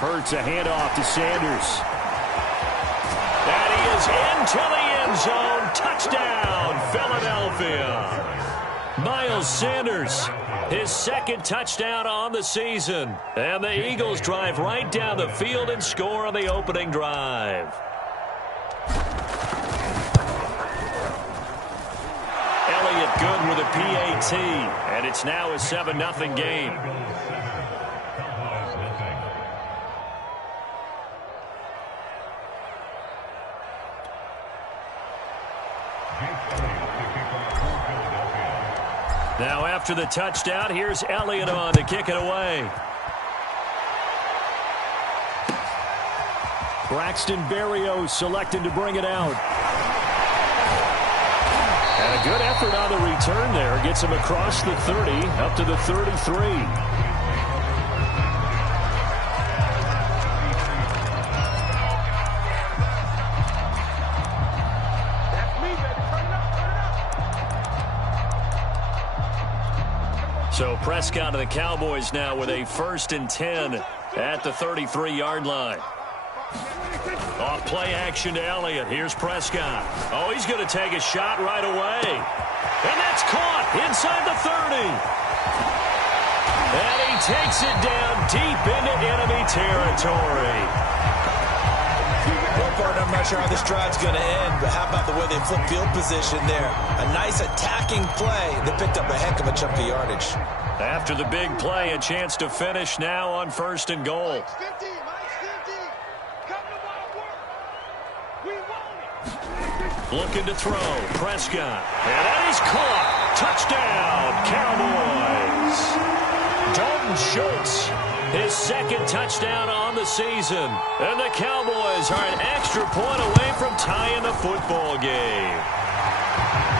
Hurts a handoff to Sanders. And he is into the end zone. Touchdown, Philadelphia. Miles Sanders, his second touchdown on the season. And the Eagles drive right down the field and score on the opening drive. Elliott good with a PAT. And it's now a 7-0 game. Now after the touchdown, here's Elliott on to kick it away. Braxton Berrios selected to bring it out. And a good effort on the return there. Gets him across the 30, up to the 33. So Prescott of the Cowboys now with a 1st and 10 at the 33-yard line. Off play action to Elliott. Here's Prescott. Oh, he's going to take a shot right away. And that's caught inside the 30. And he takes it down deep into enemy territory. Well, partner, I'm not sure how this drive's going to end, but how about the way they flip field position there? A nice attacking play. They picked up a heck of a chunk of yardage. After the big play, a chance to finish now on 1st and goal. Looking to throw. Prescott. And that is caught. Touchdown, Cowboys. Dalton Schultz, his 2nd touchdown on the season. And the Cowboys are an extra point away from tying the football game.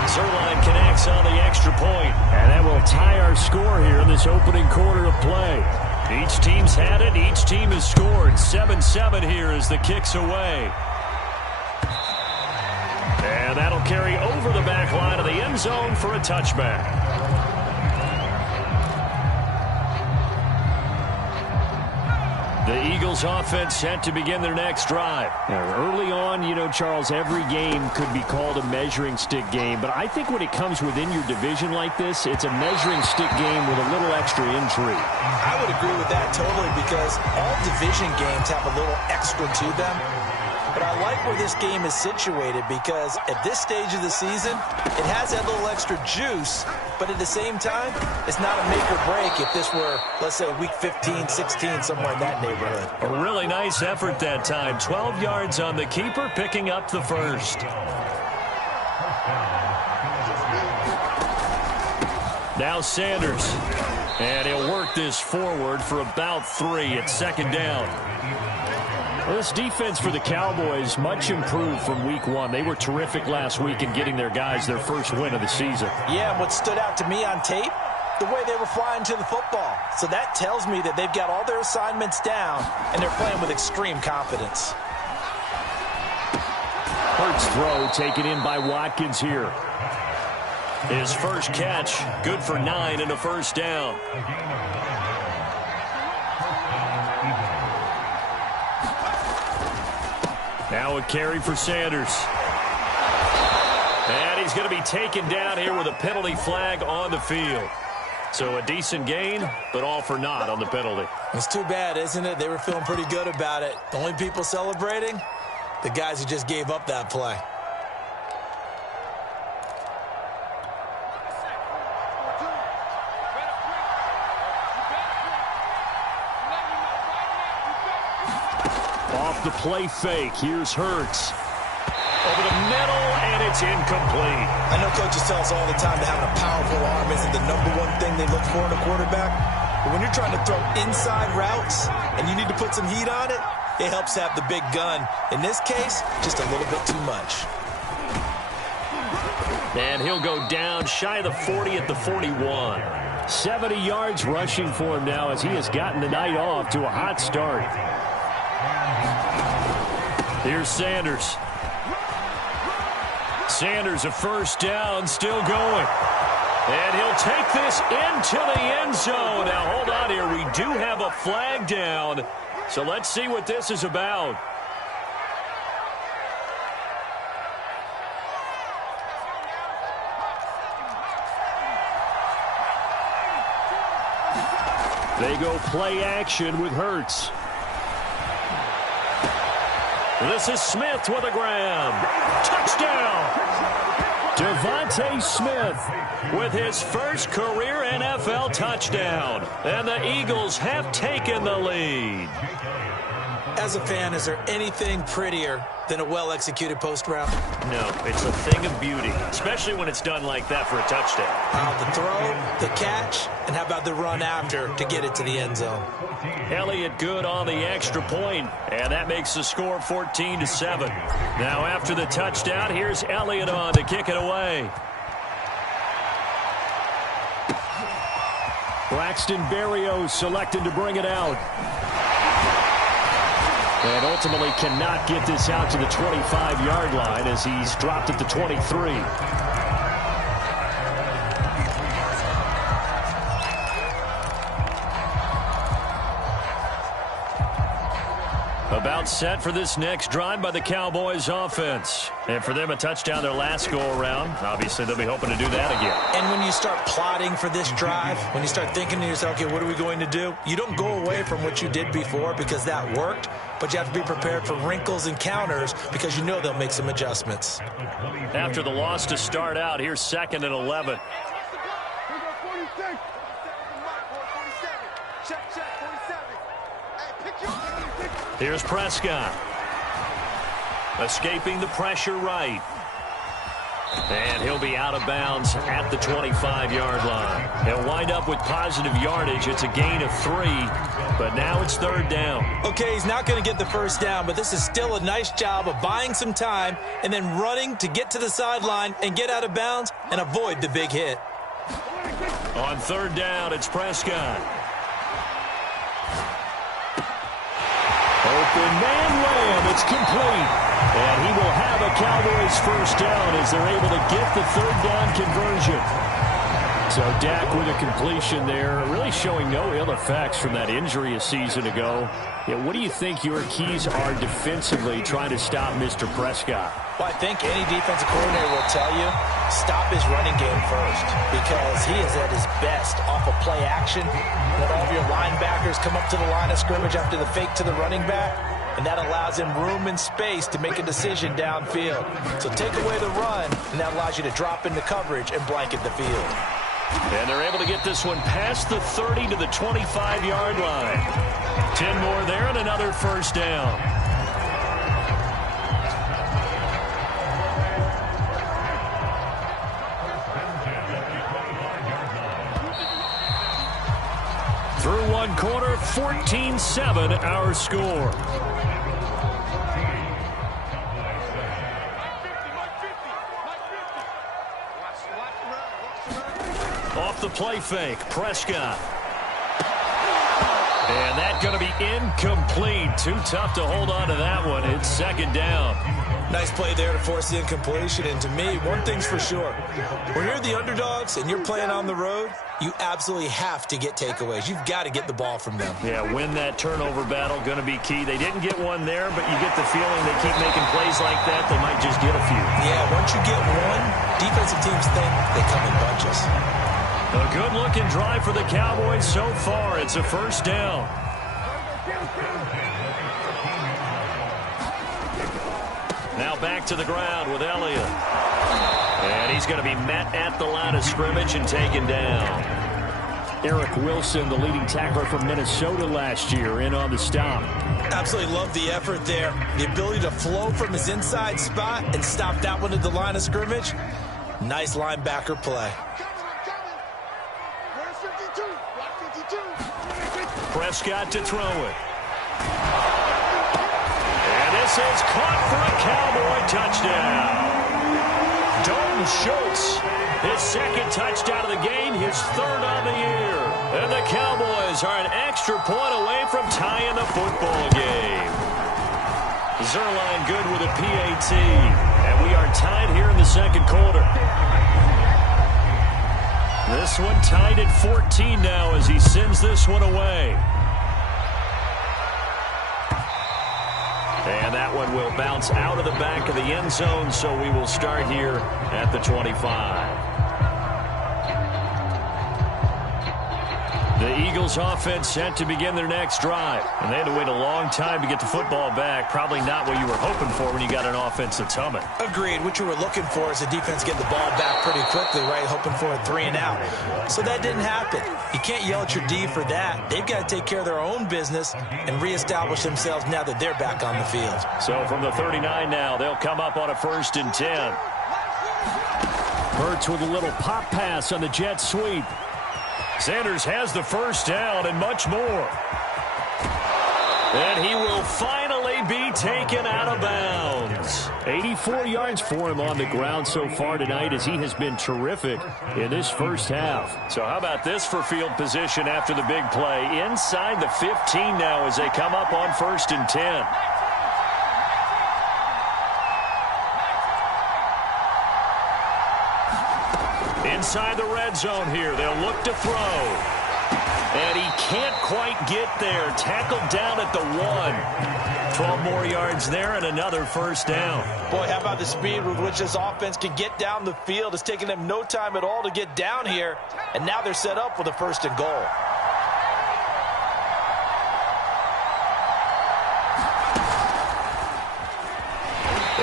Zerline connects on the extra point. And that will tie our score here in this opening quarter of play. Each team's had it. Each team has scored. 7-7 here as the kick's away. And that'll carry over the back line of the end zone for a touchback. The Eagles offense set to begin their next drive. Now, early on, you know, Charles, every game could be called a measuring stick game. But I think when it comes within your division like this, it's a measuring stick game with a little extra intrigue. I would agree with that totally because all division games have a little extra to them. But I like where this game is situated because at this stage of the season, it has that little extra juice, but at the same time, it's not a make or break if this were, let's say, week 15, 16, somewhere in that neighborhood. A really nice effort that time. 12 yards on the keeper, picking up the 1st. Now Sanders. And he'll work this forward for about 3 at 2nd down. Well, this defense for the Cowboys much improved from week 1. They were terrific last week in getting their guys their first win of the season. Yeah, and what stood out to me on tape, the way they were flying to the football. So that tells me that they've got all their assignments down, and they're playing with extreme confidence. Hurts throw taken in by Watkins here. His first catch, good for 9 and a 1st down. Now a carry for Sanders. And he's going to be taken down here with a penalty flag on the field. So a decent gain, but all for naught on the penalty. It's too bad, isn't it? They were feeling pretty good about it. The only people celebrating, the guys who just gave up that play. Off the play fake, here's Hurts. Over the middle, and it's incomplete. I know coaches tell us all the time that having a powerful arm isn't the #1 thing they look for in a quarterback. But when you're trying to throw inside routes and you need to put some heat on it, it helps have the big gun. In this case, just a little bit too much. And he'll go down shy of the 40 at the 41. 70 yards rushing for him now as he has gotten the night off to a hot start. Here's Sanders. Sanders a 1st down, still going. And he'll take this into the end zone. Now, hold on here. We do have a flag down. So let's see what this is about. They go play action with Hurts. This is Smith with a grab. Touchdown! Devontae Smith with his first career NFL touchdown. And the Eagles have taken the lead. As a fan, is there anything prettier than a well-executed post route? No, it's a thing of beauty, especially when it's done like that for a touchdown. The throw, the catch, and how about the run after to get it to the end zone? Elliott good on the extra point, and that makes the score 14-7. Now after the touchdown, here's Elliott on to kick it away. Braxton Berrios selected to bring it out. And ultimately cannot get this out to the 25-yard line as he's dropped at the 23. About set for this next drive by the Cowboys offense. And for them, a touchdown their last go-around. Obviously, they'll be hoping to do that again. And when you start plotting for this drive, when you start thinking to yourself, okay, what are we going to do? You don't go away from what you did before because that worked, but you have to be prepared for wrinkles and counters because you know they'll make some adjustments. After the loss to start out, here's 2nd and 11. Here's Prescott. Escaping the pressure right. And he'll be out of bounds at the 25-yard line. He'll wind up with positive yardage. It's a gain of 3, but now it's 3rd down. Okay, he's not going to get the first down, but this is still a nice job of buying some time and then running to get to the sideline and get out of bounds and avoid the big hit. On 3rd down, it's Prescott. Open man Lamb, it's complete. And he will have a Cowboys first down as they're able to get the 3rd down conversion. So Dak with a completion there, really showing no ill effects from that injury a season ago. Yeah, what do you think your keys are defensively trying to stop Mr. Prescott? Well, I think any defensive coordinator will tell you, stop his running game first because he is at his best off of play action. When all of your linebackers come up to the line of scrimmage after the fake to the running back, and that allows him room and space to make a decision downfield. So take away the run, and that allows you to drop into coverage and blanket the field. And they're able to get this one past the 30 to the 25-yard line. 10 more there and another first down. Through one quarter, 14-7 our score. Off the play fake, Prescott. And that's going to be incomplete. Too tough to hold on to that one. It's 2nd down. Nice play there to force the incompletion. And to me, one thing's for sure. When you're the underdogs and you're playing on the road, you absolutely have to get takeaways. You've got to get the ball from them. Yeah, win that turnover battle, going to be key. They didn't get one there, but you get the feeling they keep making plays like that, they might just get a few. Yeah, once you get one, defensive teams think they come in bunches. A good-looking drive for the Cowboys so far. It's a first down. Now back to the ground with Elliott. And he's going to be met at the line of scrimmage and taken down. Eric Wilson, the leading tackler from Minnesota last year, in on the stop. Absolutely love the effort there. The ability to flow from his inside spot and stop that one at the line of scrimmage. Nice linebacker play. Prescott to throw it. And this is caught for a Cowboy touchdown. Dalton Schultz, his 2nd touchdown of the game, his 3rd on the year. And the Cowboys are an extra point away from tying the football game. Zerline good with a PAT. And we are tied here in the 2nd quarter. This one tied at 14 now as he sends this one away. And that one will bounce out of the back of the end zone, so we will start here at the 25. The Eagles offense set to begin their next drive. And they had to wait a long time to get the football back. Probably not what you were hoping for when you got an offense that's humming. Agreed. What you were looking for is the defense getting the ball back pretty quickly, right? Hoping for a 3 and out. So that didn't happen. You can't yell at your D for that. They've got to take care of their own business and reestablish themselves now that they're back on the field. So from the 39 now, they'll come up on a 1st and 10. Hurts with a little pop pass on the jet sweep. Sanders has the first down and much more. And he will finally be taken out of bounds. 84 yards for him on the ground so far tonight as he has been terrific in this first half. So how about this for field position after the big play? Inside the 15 now as they come up on 1st and 10. Inside the red zone here. They'll look to throw. And he can't quite get there. Tackled down at the 1. 12 more yards there and another first down. Boy, how about the speed with which this offense can get down the field? It's taking them no time at all to get down here. And now they're set up with a 1st and goal.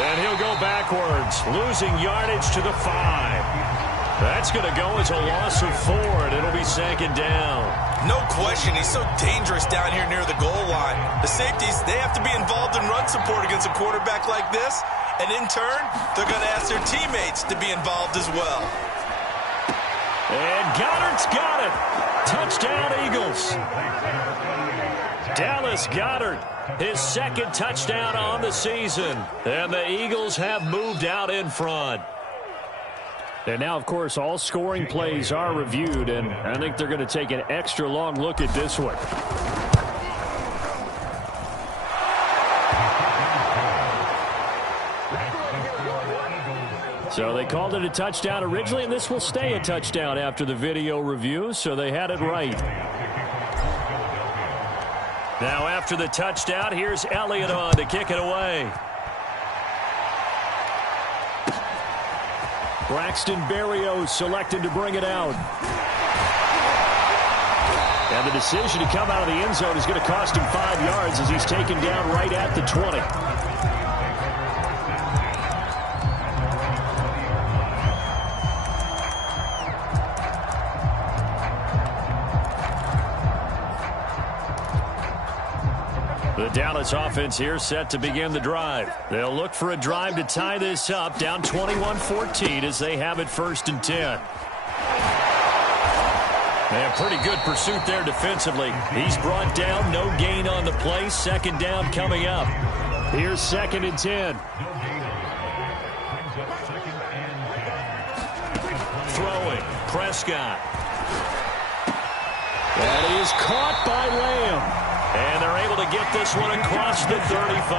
And he'll go backwards, losing yardage to the 5. That's going to go as a loss of 4, and it'll be 2nd down. No question, he's so dangerous down here near the goal line. The safeties, they have to be involved in run support against a quarterback like this. And in turn, they're going to ask their teammates to be involved as well. And Goddard's got it. Touchdown, Eagles. Dallas Goedert, his 2nd touchdown on the season. And the Eagles have moved out in front. And now, of course, all scoring plays are reviewed, and I think they're going to take an extra long look at this one. So they called it a touchdown originally, and this will stay a touchdown after the video review, so they had it right. Now after the touchdown, here's Elliott on to kick it away. Braxton Berrios selected to bring it out. And the decision to come out of the end zone is going to cost him 5 yards as he's taken down right at the 20. The Dallas offense here set to begin the drive. They'll look for a drive to tie this up, down 21-14 as they have it 1st and 10. They have pretty good pursuit there defensively. He's brought down, no gain on the play. 2nd down coming up. Here's 2nd and 10. Throwing, Prescott. That is caught by Lamb. And they're able to get this one across the 35.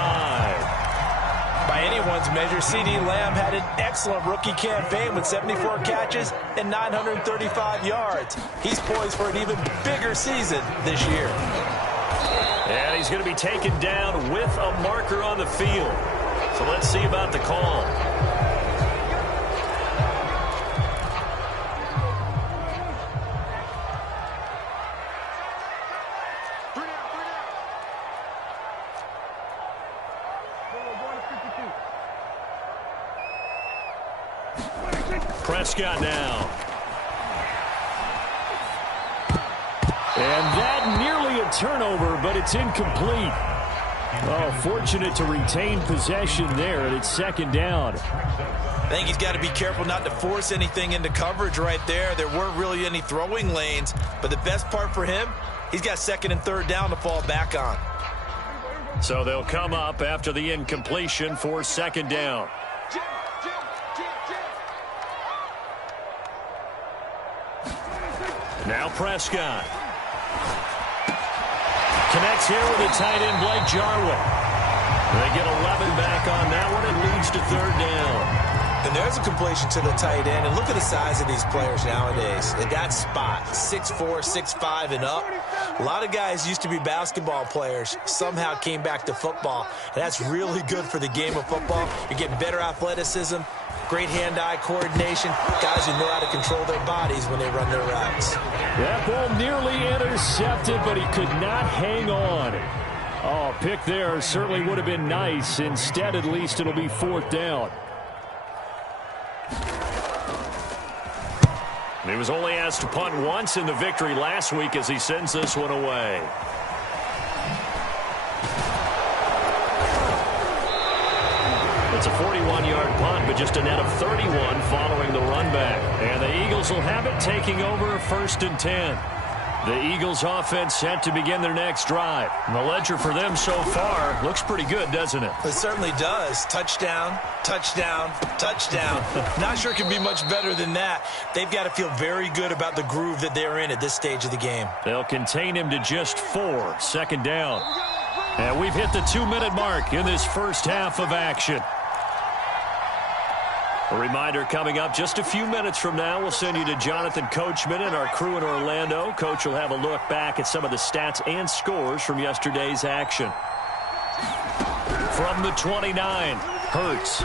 By anyone's measure, C.D. Lamb had an excellent rookie campaign with 74 catches and 935 yards. He's poised for an even bigger season this year. And he's going to be taken down with a marker on the field. So let's see about the call. Prescott now. And that nearly a turnover, but it's incomplete. Oh, fortunate to retain possession there, and it's 2nd down. I think he's got to be careful not to force anything into coverage right there. There weren't really any throwing lanes, but the best part for him, he's got 2nd and 3rd down to fall back on. So they'll come up after the incompletion for 2nd down. Now Prescott. Connects here with the tight end, Blake Jarwin. They get 11 back on that one. It leads to 3rd down. And there's a completion to the tight end. And look at the size of these players nowadays. At that spot, 6'4", 6'5", and up. A lot of guys used to be basketball players, somehow came back to football. And that's really good for the game of football. You're getting better athleticism, great hand-eye coordination, guys who know how to control their bodies when they run their routes. That ball nearly intercepted, but he could not hang on. Oh, pick there certainly would have been nice. Instead, at least it'll be 4th down. He was only asked to punt once in the victory last week as he sends this one away. It's a 41-yard punt, but just a net of 31 following the run back. And the Eagles will have it, taking over 1st and 10. The Eagles offense set to begin their next drive. And the ledger for them so far looks pretty good, doesn't it? It certainly does. Touchdown, touchdown, touchdown. Not sure it can be much better than that. They've got to feel very good about the groove that they're in at this stage of the game. They'll contain him to just 4. 2nd down. And we've hit the 2-minute mark in this first half of action. A reminder coming up just a few minutes from now. We'll send you to Jonathan Coachman and our crew in Orlando. Coach will have a look back at some of the stats and scores from yesterday's action. From the 29, Hurts.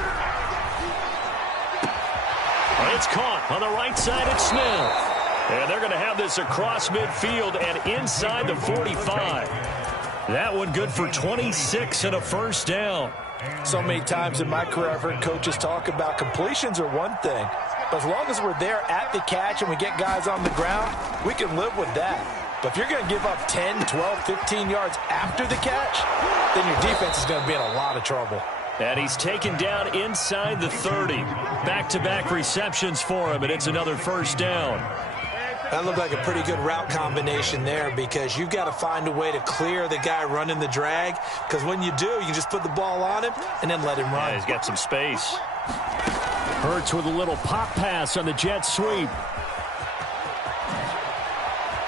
It's caught on the right side at Smith. And they're going to have this across midfield and inside the 45. That one good for 26 and a 1st down. So many times in my career I've heard coaches talk about completions are one thing, but as long as we're there at the catch and we get guys on the ground, we can live with that. But if you're going to give up 10, 12, 15 yards after the catch, then your defense is going to be in a lot of trouble. And he's taken down inside the 30. Back-to-back receptions for him, and it's another 1st down. That looked like a pretty good route combination there because you've got to find a way to clear the guy running the drag, because when you do, you can just put the ball on him and then let him run. Yeah, he's got some space. Hurts with a little pop pass on the jet sweep.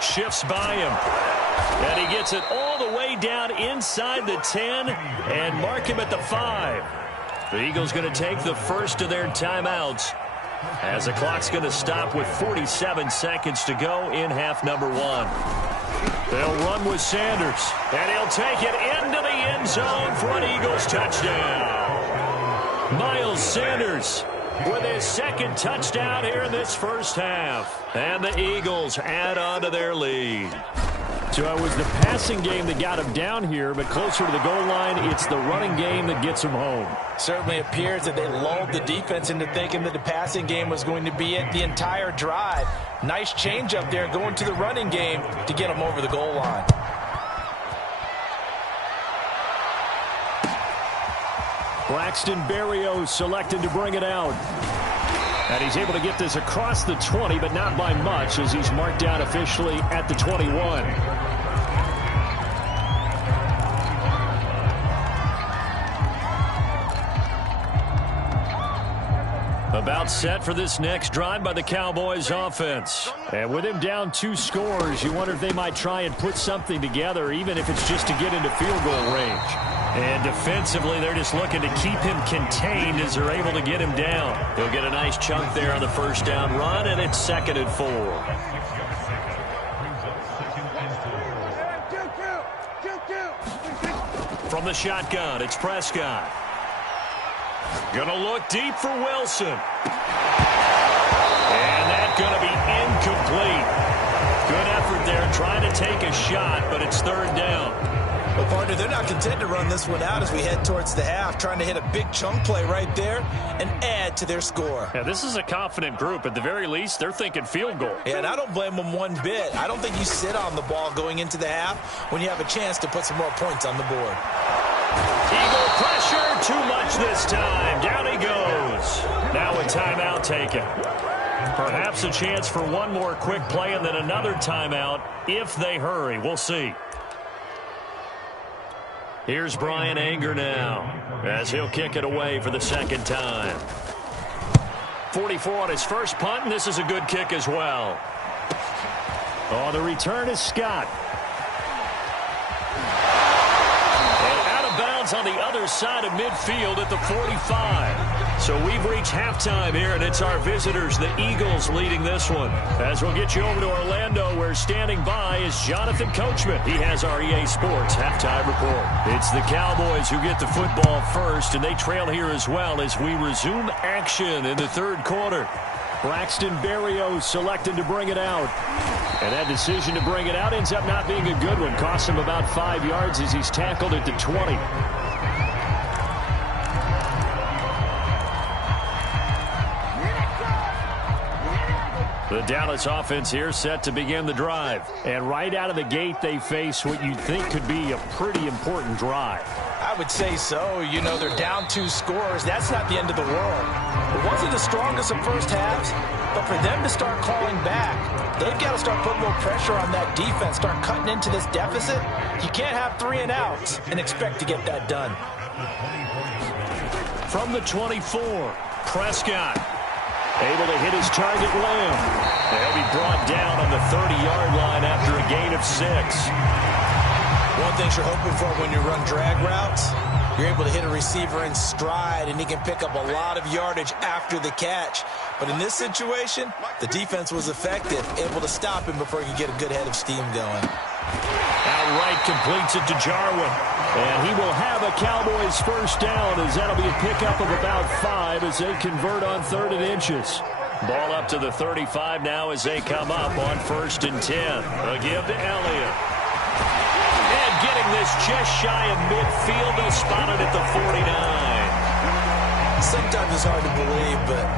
Shifts by him. And he gets it all the way down inside the 10 and mark him at the 5. The Eagles going to take the first of their timeouts as the clock's going to stop with 47 seconds to go in half number 1. They'll run with Sanders, and he'll take it into the end zone for an Eagles touchdown. Miles Sanders with his 2nd touchdown here in this first half. And the Eagles add on to their lead. So it was the passing game that got him down here, but closer to the goal line, it's the running game that gets him home. Certainly appears that they lulled the defense into thinking that the passing game was going to be it the entire drive. Nice change up there going to the running game to get him over the goal line. Braxton Berrios selected to bring it out. And he's able to get this across the 20, but not by much, as he's marked down officially at the 21. About set for this next drive by the Cowboys offense. And with him down 2 scores, you wonder if they might try and put something together, even if it's just to get into field goal range. And defensively, they're just looking to keep him contained as they're able to get him down. He'll get a nice chunk there on the 1st down run, and it's 2nd and 4. From the shotgun, it's Prescott. Gonna look deep for Wilson. And that's gonna be incomplete. Good effort there trying to take a shot, but it's 3rd down. Well, partner, they're not content to run this one out as we head towards the half, trying to hit a big chunk play right there and add to their score. Yeah, this is a confident group. At the very least, they're thinking field goal. Yeah, and I don't blame them one bit. I don't think you sit on the ball going into the half when you have a chance to put some more points on the board. Eagle pressure, too much this time. Down he goes. Now a timeout taken. Perhaps a chance for one more quick play and then another timeout if they hurry. We'll see. Here's Brian Anger now as he'll kick it away for the 2nd time. 44 on his first punt, and this is a good kick as well. Oh, the return is Scott. ball's on the other side of midfield at the 45. So we've reached halftime here, and it's our visitors, the Eagles, leading this one. As we'll get you over to Orlando, where standing by is Jonathan Coachman. He has our EA Sports halftime report. It's the Cowboys who get the football first, and they trail here as well as we resume action in the third quarter. Braxton Berrios selected to bring it out. And that decision to bring it out ends up not being a good one. Costs him about 5 yards as he's tackled at the 20. The Dallas offense here set to begin the drive. And right out of the gate, they face what you'd think could be a pretty important drive. I would say so. You know, they're down 2 scores. That's not the end of the world. It wasn't the strongest of first halves, but for them to start clawing back, they've got to start putting more pressure on that defense, start cutting into this deficit. You can't have 3 and outs and expect to get that done. From the 24, Prescott able to hit his target, Lamb. They'll be brought down on the 30-yard line after a gain of 6. One thing you're hoping for when you run drag routes, you're able to hit a receiver in stride, and he can pick up a lot of yardage after the catch. But in this situation, the defense was effective, able to stop him before he could get a good head of steam going. Outright completes it to Jarwin. And he will have a Cowboys first down, as that'll be a pickup of about 5 as they convert on 3rd and inches. Ball up to the 35 now as they come up on 1st and 10. A give to Elliott. And getting this just shy of midfield, they'll spot it at the 49. Sometimes it's hard to believe, but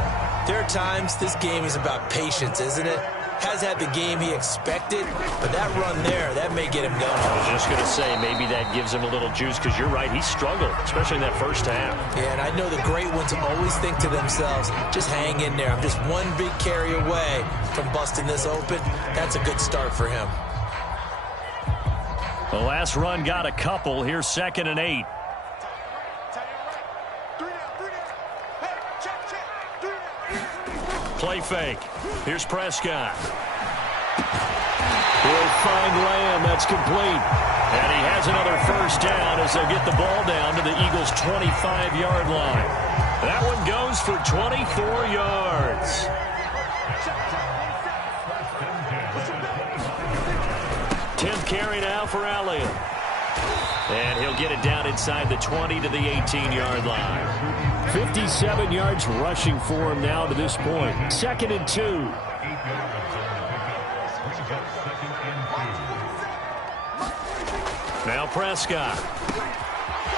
there are times this game is about patience, isn't it? Has had the game he expected, but that run there, that may get him going. I was just going to say, maybe that gives him a little juice, because you're right, he struggled, especially in that first half. Yeah, and I know the great ones always think to themselves, just hang in there. I'm just one big carry away from busting this open. That's a good start for him. The last run got a couple. Here's 2nd and 8. Play fake. Here's Prescott. He'll find Lamb. That's complete. And he has another first down as they'll get the ball down to the Eagles' 25-yard line. That one goes for 24 yards. Tenth carry now for Elliott. And he'll get it down inside the 20 to the 18-yard line. 57 yards rushing for him now to this point. 2nd and 2. Now Prescott.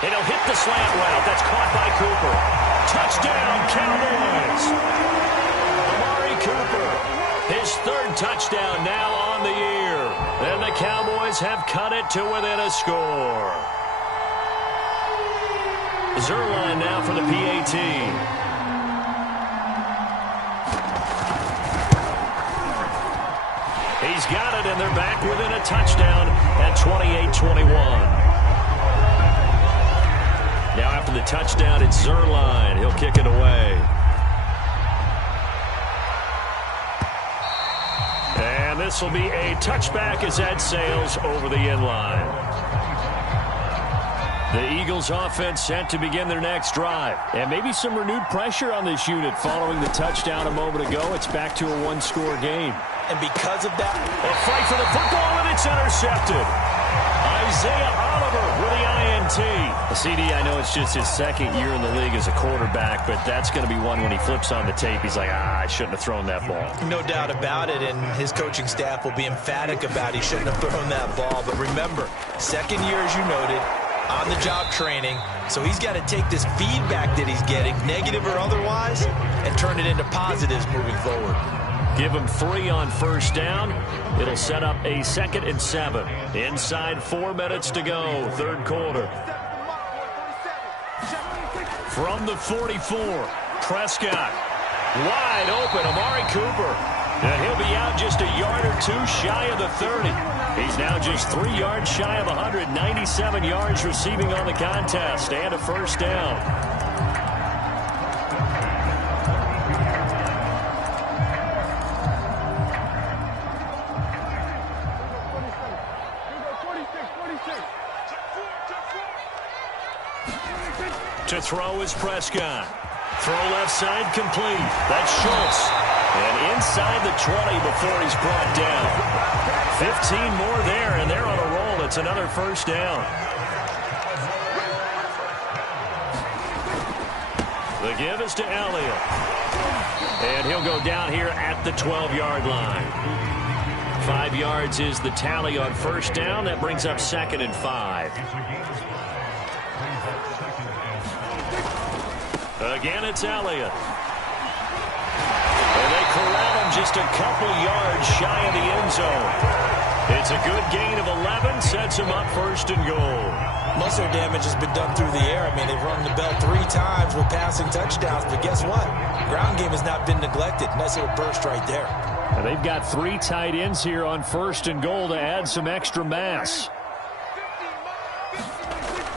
And he'll hit the slant route. That's caught by Cooper. Touchdown, Cowboys. Amari Cooper. His 3rd touchdown now on the year. And the Cowboys have cut it to within a score. Zerline now for the PAT. He's got it, and they're back within a touchdown at 28-21. Now after the touchdown, it's Zerline. He'll kick it away. And this will be a touchback as that sails over the end line. The Eagles offense set to begin their next drive. And maybe some renewed pressure on this unit following the touchdown a moment ago. It's back to a 1-score game. And because of that, a fight for the football, and it's intercepted. Isaiah Oliver with the INT. CD, I know it's just his 2nd year in the league as a quarterback, but that's going to be one when he flips on the tape. He's like, I shouldn't have thrown that ball. No doubt about it, and his coaching staff will be emphatic about he shouldn't have thrown that ball. But remember, 2nd year, as you noted, on-the-job training, so he's got to take this feedback that he's getting, negative or otherwise, and turn it into positives moving forward. Give him 3 on first down. It'll set up a 2nd and 7. Inside 4 minutes to go, 3rd quarter. From the 44, Prescott. Wide open, Amari Cooper. And he'll be out just a yard or 2 shy of the 30. He's now just 3 yards shy of 197 yards receiving on the contest and a first down. To throw is Prescott. Throw left side complete. That's Schultz. And inside the 20 before he's brought down. 15 more there, and they're on a roll. It's another first down. The give is to Elliott. And he'll go down here at the 12-yard line. 5 yards is the tally on first down. That brings up 2nd and 5. Again, it's Elliott. And they corral him just a couple yards shy of the end zone. It's a good gain of 11, sets him up 1st and goal. Most of their damage has been done through the air. I mean, they've rung the bell 3 times with passing touchdowns, but guess what? Ground game has not been neglected. Nice little burst right there. And they've got 3 tight ends here on 1st and goal to add some extra mass.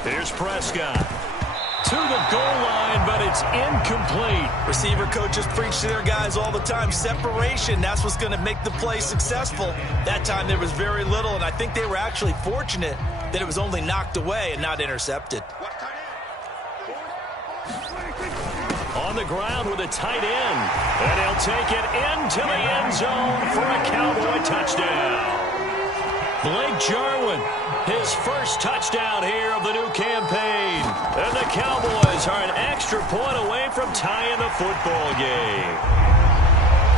Here's Prescott. To the goal line, but it's incomplete. Receiver coaches preach to their guys all the time. Separation, that's what's going to make the play successful. That time there was very little, and I think they were actually fortunate that it was only knocked away and not intercepted. On the ground with a tight end. And he'll take it into the end zone for a Cowboy touchdown. Blake Jarwin, his first touchdown here of the new campaign. And the Cowboys are an extra point away from tying the football game.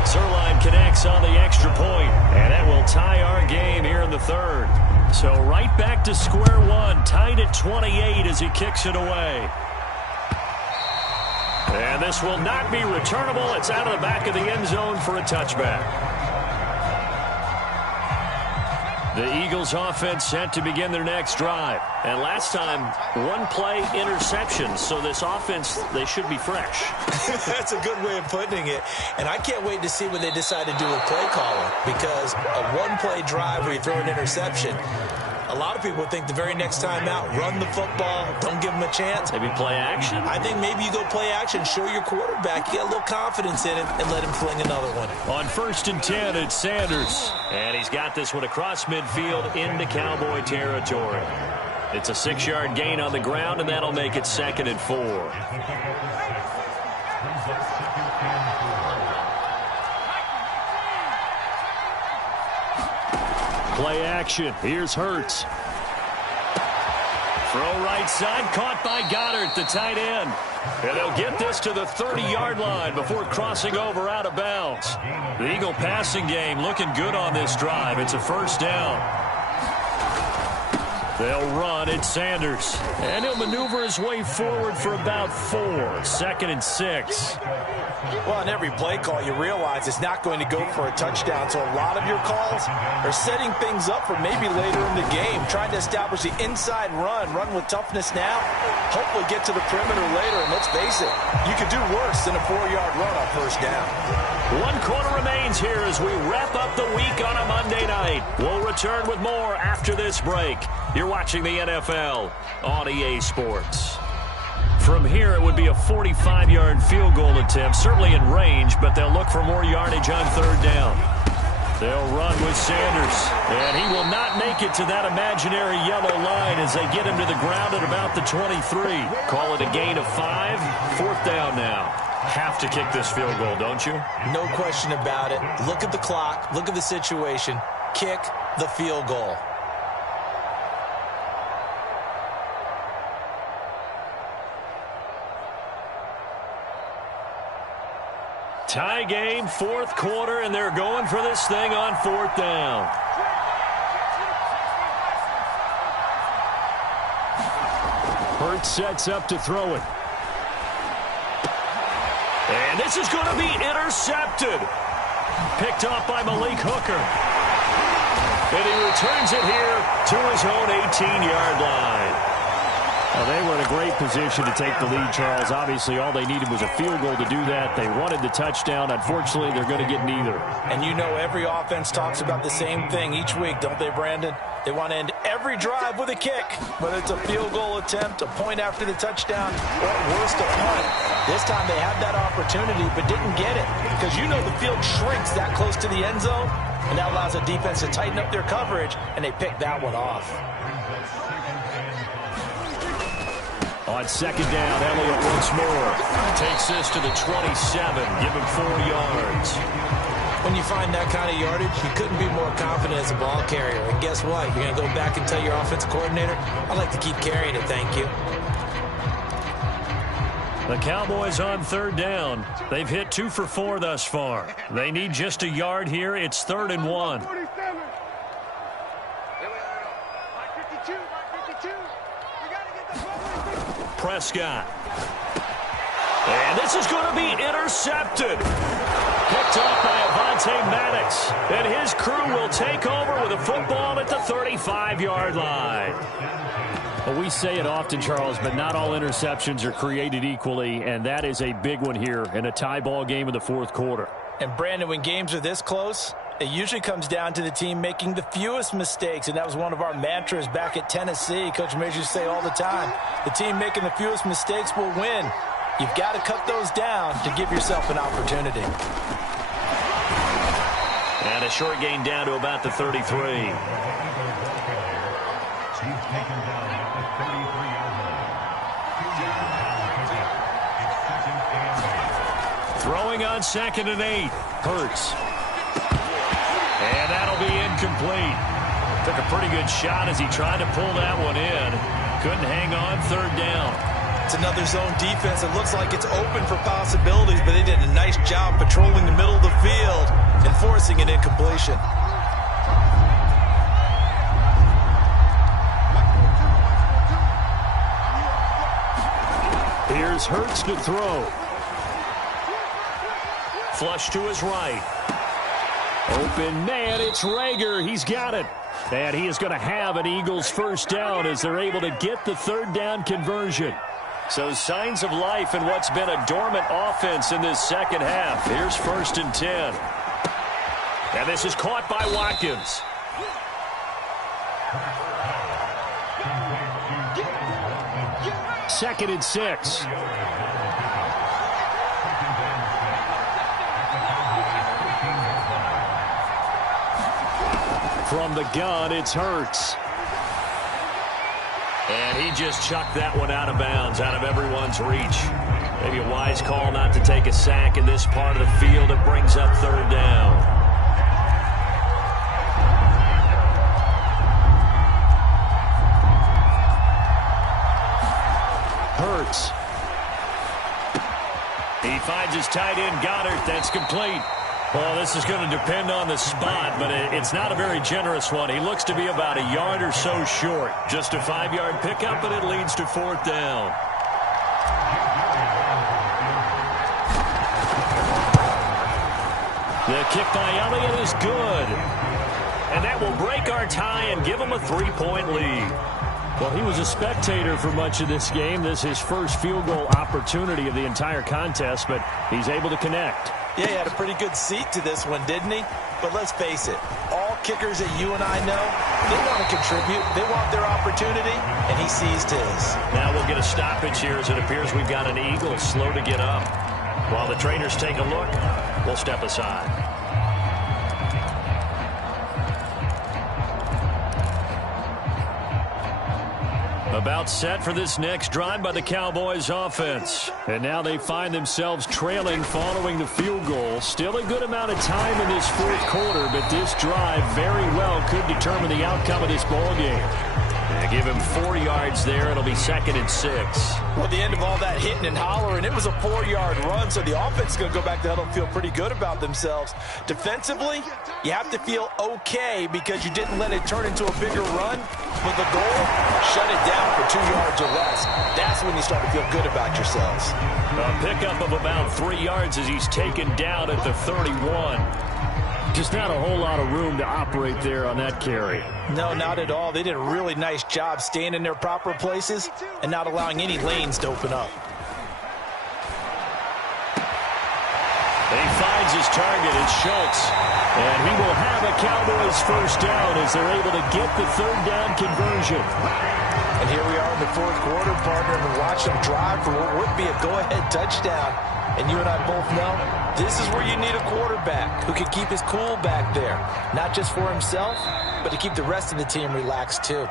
Zerline connects on the extra point, and that will tie our game here in the 3rd. So right back to square one, tied at 28 as he kicks it away. And this will not be returnable. It's out of the back of the end zone for a touchback. The Eagles offense set to begin their next drive. And last time, 1 play interception. So this offense, they should be fresh. That's a good way of putting it. And I can't wait to see what they decide to do with play calling. Because a 1-play drive where you throw an interception, a lot of people think the very next time out, run the football, don't give them a chance. Maybe play action? I think maybe you go play action, show your quarterback, you get a little confidence in him, and let him fling another one. On 1st and 10, it's Sanders. And he's got this one across midfield into Cowboy territory. It's a 6-yard gain on the ground, and that'll make it 2nd and 4. Play action. Here's Hurts. Throw right side, caught by Goddard, the tight end. And they'll get this to the 30-yard line before crossing over out of bounds. The Eagle passing game looking good on this drive. It's a first down. They'll run. It's Sanders. And he'll maneuver his way forward for about 4. 2nd and 6. Well, on every play call, you realize it's not going to go for a touchdown. So a lot of your calls are setting things up for maybe later in the game, trying to establish the inside run with toughness now, hopefully get to the perimeter later. And let's face it, you could do worse than a 4-yard run on first down. 1 quarter remains here as we wrap up the week on a Monday night. We'll return with more after this break. You're watching the NFL on EA Sports. From here, it would be a 45-yard field goal attempt, certainly in range, but they'll look for more yardage on 3rd down. They'll run with Sanders, and he will not make it to that imaginary yellow line as they get him to the ground at about the 23. Call it a gain of 5. 4th down now. Have to kick this field goal, don't you? No question about it. Look at the clock. Look at the situation. Kick the field goal. Tie game, 4th quarter, and they're going for this thing on 4th down. Hurts sets up to throw it. And this is going to be intercepted. Picked off by Malik Hooker. And he returns it here to his own 18-yard line. Well, they were in a great position to take the lead, Charles. Obviously, all they needed was a field goal to do that. They wanted the touchdown. Unfortunately, they're going to get neither. And you know every offense talks about the same thing each week, don't they, Brandon? They want to end every drive with a kick, whether it's a field goal attempt, a point after the touchdown, or at worst, a punt. This time they had that opportunity but didn't get it because you know the field shrinks that close to the end zone, and that allows the defense to tighten up their coverage, and they picked that one off. On on second down, Elliott once more. Takes this to the 27. Give him 4 yards. When you find that kind of yardage, you couldn't be more confident as a ball carrier. And guess what? You're going to go back and tell your offensive coordinator, I'd like to keep carrying it, thank you. The Cowboys on third down. They've hit 2 for 4 thus far. They need just a yard here. It's 3rd and 1. Prescott. And this is going to be intercepted. Picked up by Avonte Maddox. And his crew will take over with a football at the 35-yard line. Well, we say it often, Charles, but not all interceptions are created equally, and that is a big one here in a tie ball game in the 4th quarter. And, Brandon, when games are this close, it usually comes down to the team making the fewest mistakes, and that was one of our mantras back at Tennessee. Coach Major used to say all the time, the team making the fewest mistakes will win. You've got to cut those down to give yourself an opportunity. And a short gain down to about the 33. Throwing on 2nd and 8. Hurts. And that'll be incomplete. Took a pretty good shot as he tried to pull that one in. Couldn't hang on 3rd down. It's another zone defense. It looks like it's open for possibilities, but they did a nice job patrolling the middle of the field and forcing an incompletion. Here's Hurts to throw. Flush to his right. Open man, it's Rager. He's got it. And he is going to have an Eagles first down as they're able to get the 3rd down conversion. So signs of life in what's been a dormant offense in this second half. Here's 1st and 10. And this is caught by Watkins. Second and 6. From the gun, it's Hurts. And he just chucked that one out of bounds, out of everyone's reach. Maybe a wise call not to take a sack in this part of the field. It brings up 3rd down. Hurts. He finds his tight end, Goddard. That's complete. Well, this is going to depend on the spot, but it's not a very generous one. He looks to be about a yard or so short. Just a 5-yard pickup, and it leads to 4th down. The kick by Elliott is good. And that will break our tie and give him a 3-point lead. Well, he was a spectator for much of this game. This is his first field goal opportunity of the entire contest, but he's able to connect. Yeah, he had a pretty good seat to this one, didn't he? But let's face it, all kickers that you and I know, they want to contribute. They want their opportunity, and he seized his. Now we'll get a stoppage here as it appears we've got an Eagle slow to get up. While the trainers take a look, we'll step aside. About set for this next drive by the Cowboys offense. And now they find themselves trailing following the field goal. Still a good amount of time in this 4th quarter, but this drive very well could determine the outcome of this ball game. They give him 4 yards there. It'll be 2nd and 6. Well, at the end of all that hitting and hollering, it was a 4-yard run, so the offense is going to go back to huddle and feel pretty good about themselves. Defensively, you have to feel okay because you didn't let it turn into a bigger run. But the goal, shut it down for 2 yards or less. That's when you start to feel good about yourselves. A pickup of about 3 yards as he's taken down at the 31. Just not a whole lot of room to operate there on that carry. No, not at all. They did a really nice job staying in their proper places and not allowing any lanes to open up. He finds his target. It's Schultz. And he will have a Cowboys first down as they're able to get the 3rd down conversion. And here we are in the 4th quarter, partner, and watch them drive for what would be a go-ahead touchdown. And you and I both know this is where you need a quarterback who can keep his cool back there. Not just for himself, but to keep the rest of the team relaxed too.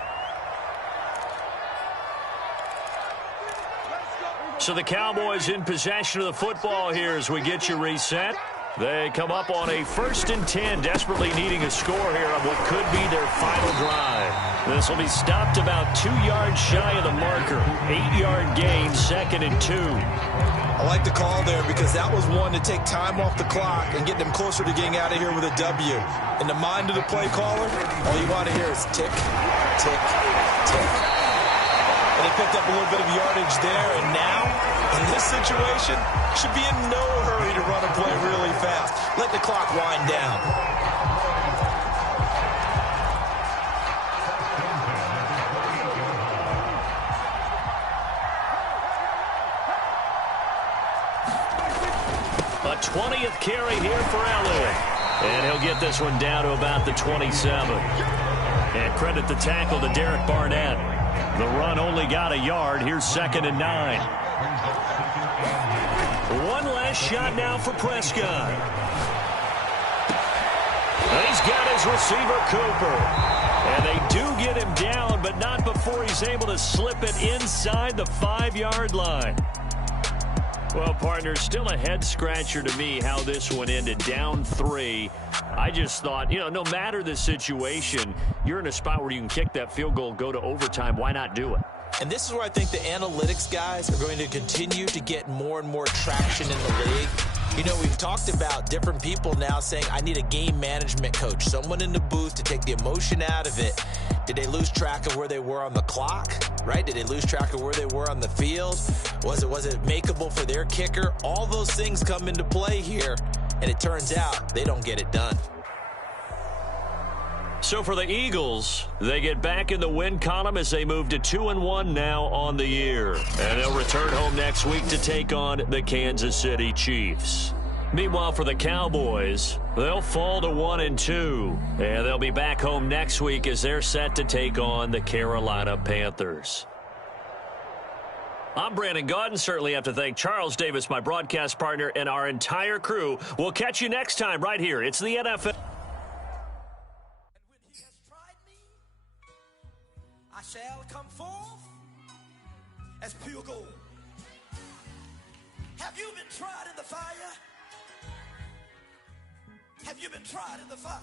So the Cowboys in possession of the football here as we get you reset. They come up on a 1st and 10, desperately needing a score here on what could be their final drive. This will be stopped about 2 yards shy of the marker. 8-yard gain, 2nd and 2. I like the call there because that was one to take time off the clock and get them closer to getting out of here with a W. In the mind of the play caller, all you want to hear is tick, tick, tick. And they picked up a little bit of yardage there, and now, in this situation, should be in no hurry to run a play really fast. Let the clock wind down. A 20th carry here for Elliott. And he'll get this one down to about the 27. And credit the tackle to Derek Barnett. The run only got a yard. Here's 2nd and 9. One last shot now for Prescott. And he's got his receiver, Cooper. And they do get him down, but not before he's able to slip it inside the 5-yard line. Well, partner, still a head-scratcher to me how this one ended, down 3. I just thought, no matter the situation, you're in a spot where you can kick that field goal, go to overtime. Why not do it? And this is where I think the analytics guys are going to continue to get more and more traction in the league. We've talked about different people now saying, I need a game management coach, someone in the booth to take the emotion out of it. Did they lose track of where they were on the clock, right? Did they lose track of where they were on the field? Was it makeable for their kicker? All those things come into play here, and it turns out they don't get it done. So for the Eagles, they get back in the win column as they move to 2-1 now on the year. And they'll return home next week to take on the Kansas City Chiefs. Meanwhile, for the Cowboys, they'll fall to 1-2. And they'll be back home next week as they're set to take on the Carolina Panthers. I'm Brandon Gaudin. Certainly have to thank Charles Davis, my broadcast partner, and our entire crew. We'll catch you next time right here. It's the NFL. I shall come forth as pure gold. Have you been tried in the fire? Have you been tried in the fire?